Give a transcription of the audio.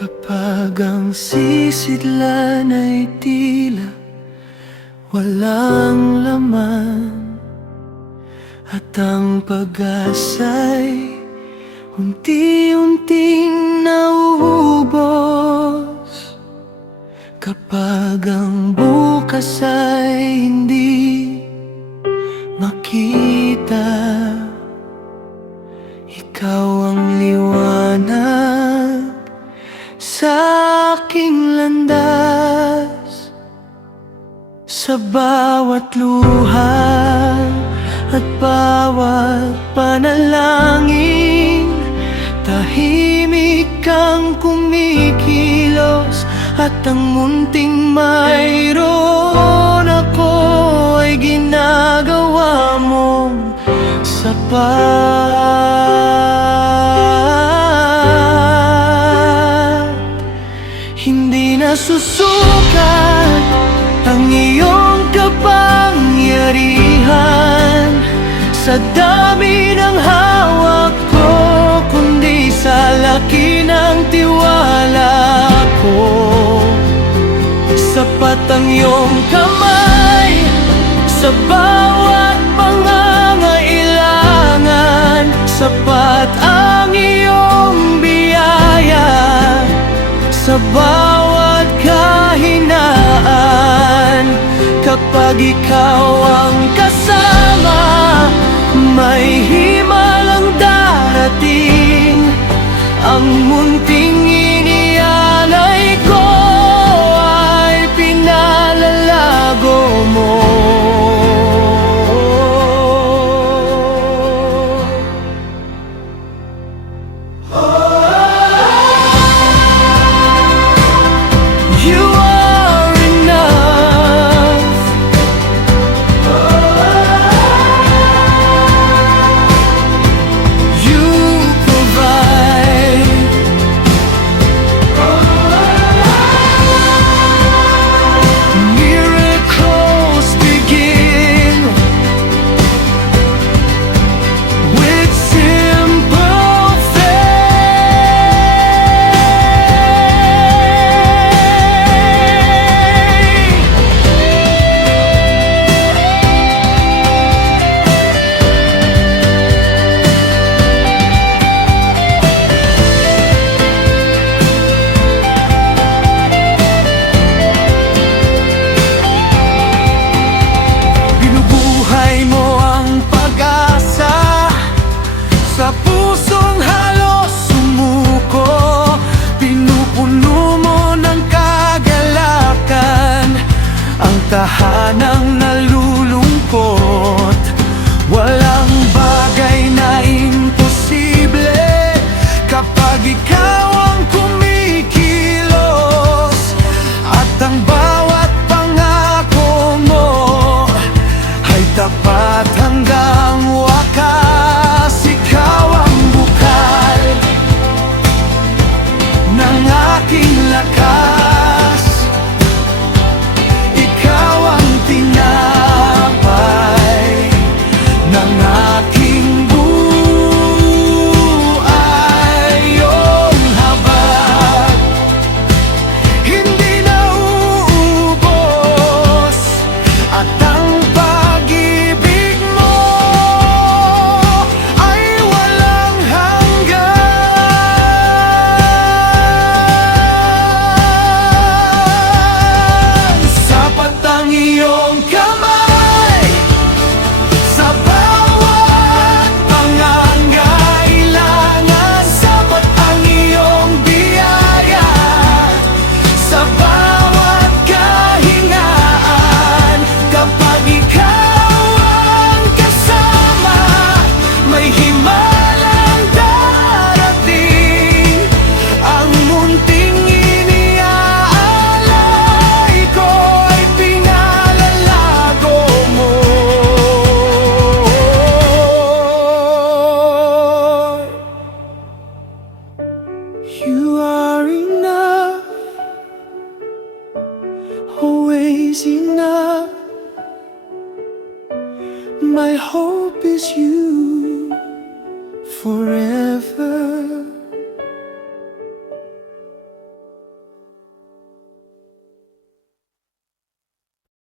Kapag ang sisidlan ay tila walang laman, at ang pag-asa'y unti-unting nauubos. Kapag ang bukas ay hindi makita, ikaw ang liwanag sa aking landas. Sa bawat luha at bawat panalangin, tahimik kang kumikilos. At ang munting mayroon ako ay ginagawa mong sapat. Hindi na susukat ang iyong kapangyarihan sa dami ng hawak ko, kundi sa laki ng tiwala ko. Sapat ang iyong kamay sa bawat pangangailangan. Sapat ang iyong biyaya sa bawat kahinaan. Kapag ikaw ang kasama, may himalang darating. Ang munting inialay ko ay pinalalago mo. You are enough. You provide. Miracles begin with simple binubuhay mo ang pag-asa sa pusong halos sumuko. Pinupuno mo ng kagalakan ang tahanang nalulungkot. Walang bagay na imposible kapag ikaw ang kumikilos. At ang bawat pangako mo ay tapat hanggang wakas. Ikaw ang bukal ng aking lakas. Ikaw ang tinapay ng aking buhay. Iyong habag hindi na uubos, at ang pag-ibig mo ay walang hanggan. Sapat ang iyong kamay sa bawat pangangailangan. Sapat ang iyong biyaya sa bawat kahingaan. Kapag ikaw ang kasama, may himalang darating. Ang munting iniaalay ko ay pinalalago mo. You are enough, always enough. My hope is you.